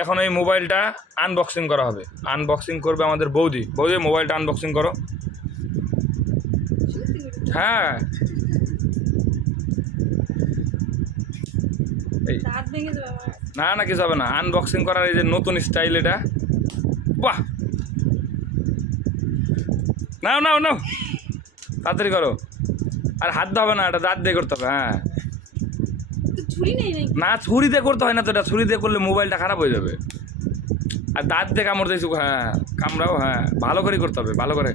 এখন এই মোবাইলটা আনবক্সিং করা হবে। আনবক্সিং করবে আমাদের বৌদি। বৌদি মোবাইলটা আনবক্সিং করো। হ্যাঁ এই না না কিছু হবে না, আনবক্সিং করার এই যে নতুন স্টাইল এটা। বাহ, নাও নাও নাও তাড়াতাড়ি করো। আর হাত হবে না, এটা দাঁত দিয়ে করতে হবে। হ্যাঁ না ছুরি দিয়ে করতে হয় না তো, এটা ছুরি দিয়ে করলে মোবাইলটা খারাপ হয়ে যাবে। আর দাঁত দিয়ে কামড় দিয়েছো। হ্যাঁ কামড়াও, হ্যাঁ ভালো করে করতে হবে, ভালো করে।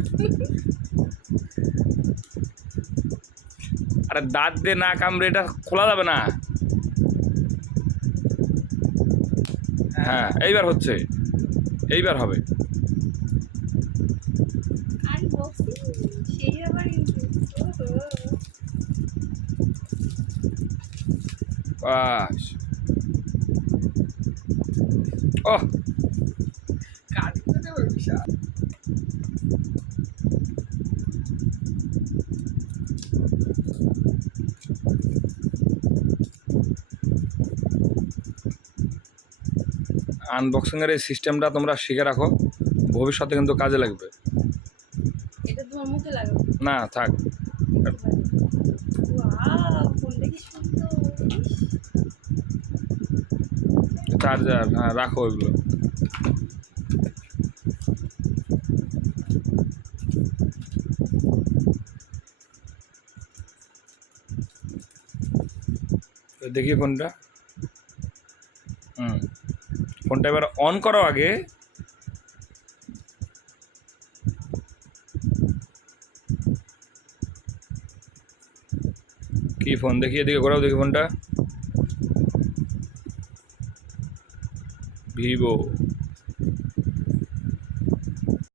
আরে দাঁত দিয়ে না কামড়ে এটা খোলা যাবে না। হ্যাঁ এইবার হচ্ছে, এইবার হবে। বাস ও আনবক্সিংয়ের এই সিস্টেমটা তোমরা শিখে রাখো, ভবিষ্যতে কিন্তু কাজে লাগবে। না থাক, চার্জার হ্যাঁ রাখো ওইগুলো। দেখি ফোনটা। ফোনটা এবার অন করো আগে। কি ফোন দেখি, এদিকে ঘোরাও দেখি ফোনটা। ভিভো।